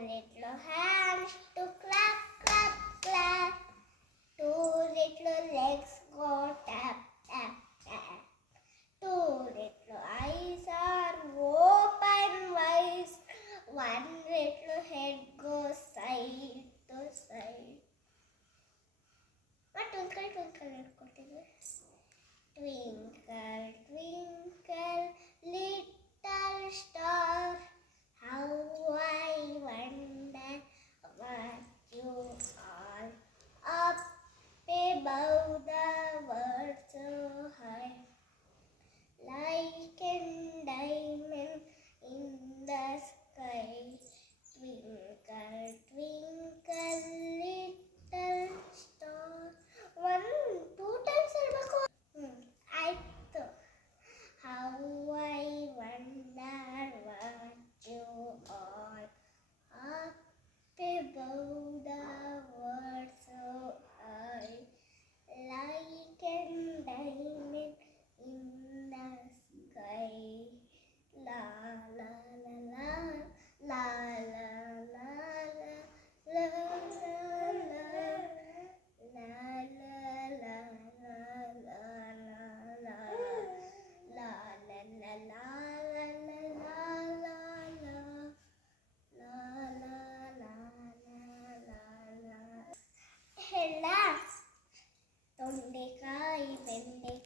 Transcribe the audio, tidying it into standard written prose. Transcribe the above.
little hands to clap, clap, clap. Two little legs go tap, tap, tap. Two little eyes are open wide. One little head goes side to side. Twinkle, twinkle, little twinkle, twinkle, little star, how I wonder what you are. Up above the world so high, like a diamond in the sky. Twinkle, twinkle, little star. Two times ಹೇಳ್ಬೇಕು. ಆಯ್ತು. How I wonder what you are. Up above the world so high, like a diamond in the sky. La la la la la la la la la la la la.